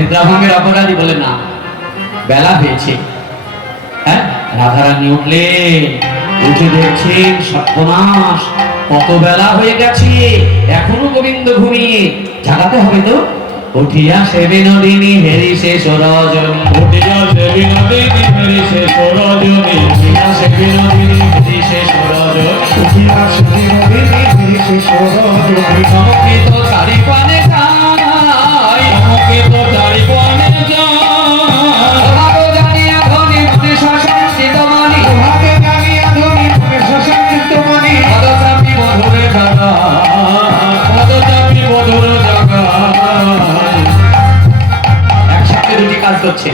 নিদ্রাভঙ্গের অপরাধী বলে না। বেলা হয়েছে। হ্যাঁ? রাধারানী উঠলে উঠে দেখছেন সর্বনাশ। কত বেলা হয়ে গেছে। এখনও গোবিন্দ ঘুমিয়ে জাগাতে হবে তো। উঠিয়া সে বিনোদিনী হেরি সে সরজনী উঠিয়া সে বিনোদিনী মেরি সে সরজনী উঠিয়া সে বিনোদিনী হেরি সে করছে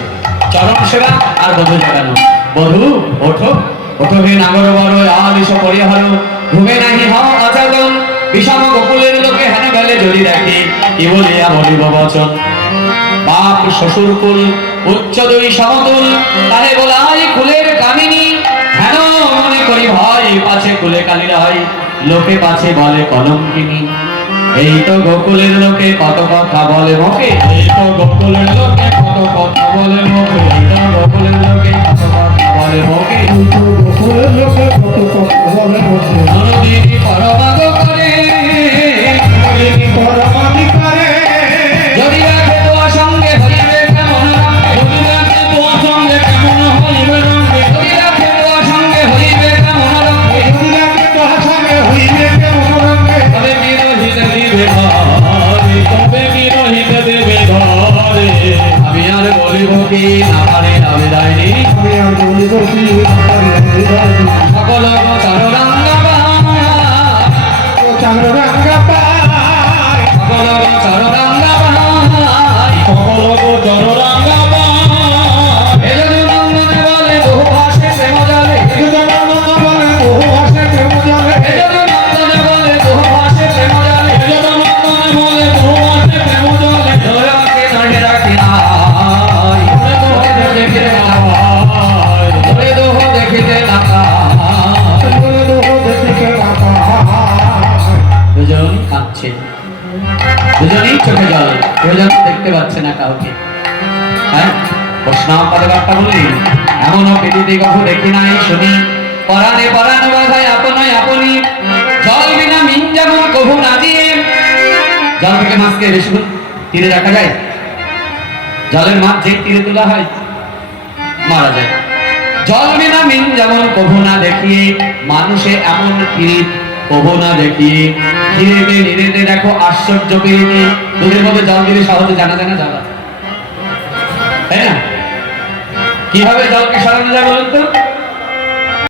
চরণ সেবা আর বধু জাগানো। বধু, ওঠো। ওঠো হে নাগর বড় আলিশ পরিহার ঘুমে নাহি হ অচেতন বিষম গোকুলের লোকে হেন গেলে যদি দেখি, কি বলিয়া বলিব বচন? বাপ শ্বশুর কুল উচ্চ দুই সমতুল তাহে বলাই কুলের কামিনী হেন মনে করি ভয়, পাছে কুলে কালী হয় লোকে পাছে বলে কলঙ্কিনী। এই তো গোকুলের লোকে কত কথা বলে মুখে। এই তো গোকুলের লোকে কত কথা বলে মুখে। এই তো গোকুলের লোকে কত কথা সকল কাঁদছে দুজনেই চোখে জল যেন দেখতে পাচ্ছে না কাউকে। হ্যাঁ বৈষ্ণব পদবার্তা বললি, এমনও পৃথিবী কখনো দেখি নাই, শুনি। পরাণে পরাণ বাধায় আপনই আপনি, জল বিনা মিন যেমন কভু না দিয়ে। জল থেকে মাছকে বেশিক্ষণ তীরে রাখা যায়। জলের মাছ যে তীরে তোলা হয়, মারা যায়। জল বিনা মিন যেমন কভু না দেখিয়ে, মানুষে এমন পীড়িত কভু না ধীরে ধীরে ধীরে দেখো আশ্চর্য পেয়ে নিয়ে দূরে মধ্যে জল দিলে সহজে জানা যায় না জানা তাই না? কীভাবে জলকে সরানো যায় বলুন তো?